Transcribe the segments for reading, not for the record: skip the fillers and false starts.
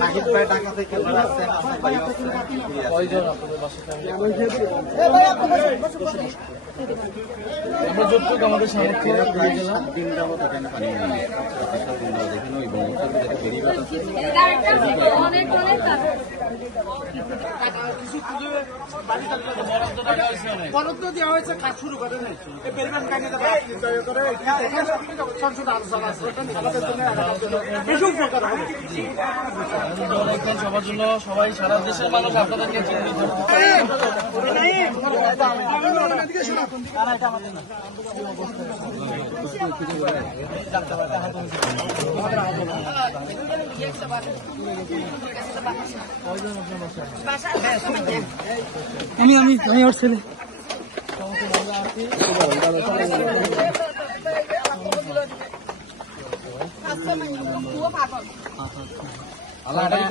নাহিদ ভাই ঢাকা থেকে আসছেন, আমরা যতটুকু আমাদের সামর্থ্য দিন যাবত এখানে পানি নেই। দেখেন ওই বরাদ্দ দেওয়া হয়েছে, কাজ শুরু করে নাই। সবার জন্য সবাই সারা দেশের মানুষ আপনাদেরকে চিহ্নিত আমি ওর ছেলে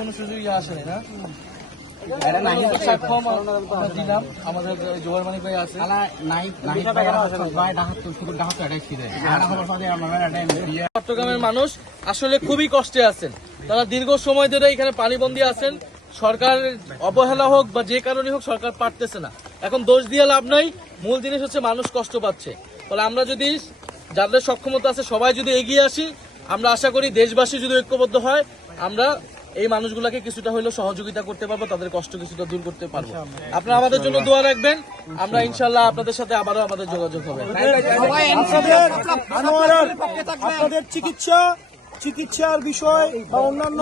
কোনো সুযোগ আসেনি না। দিলাম আমাদের জোয়ার মানিক ভাই আছে, চট্টগ্রামের মানুষ আসলে খুবই কষ্টে আছেন। তারা দীর্ঘ সময় ধরে এখানে পানিবন্দী আছেন। সরকার অবহেলা হোক বা যে কারণে হোক সরকার পারতেছে না। এখন দোষ দিয়ে লাভ নাই, মূল জিনিস হচ্ছে মানুষ কষ্ট পাচ্ছে। ফলে আমরা যদি যাদের সক্ষমতা আছে সবাই যদি এগিয়ে আসি, আমরা আশা করি দেশবাসী যদি ঐক্যবদ্ধ হয়, আমরা এই মানুষগুলাকে কিছুটা হলেও সহযোগিতা করতে পারবো, তাদের কষ্ট কিছুটা দূর করতে পারবো। আপনারা আমাদের জন্য দোয়া রাখবেন, আমরা ইনশাল্লাহ আপনাদের সাথে আবারও আমাদের যোগাযোগ হবে। আপনাদের চিকিৎসার বিষয় বা অন্যান্য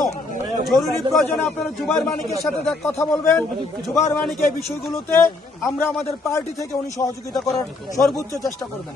জরুরি প্রয়োজনে আপনারা জুবায়ের মানিকের সাথে কথা বলবেন। জুবায়ের মানিক এই বিষয়গুলোতে আমরা আমাদের পার্টি থেকে উনি সহযোগিতা করার সর্বোচ্চ চেষ্টা করবেন।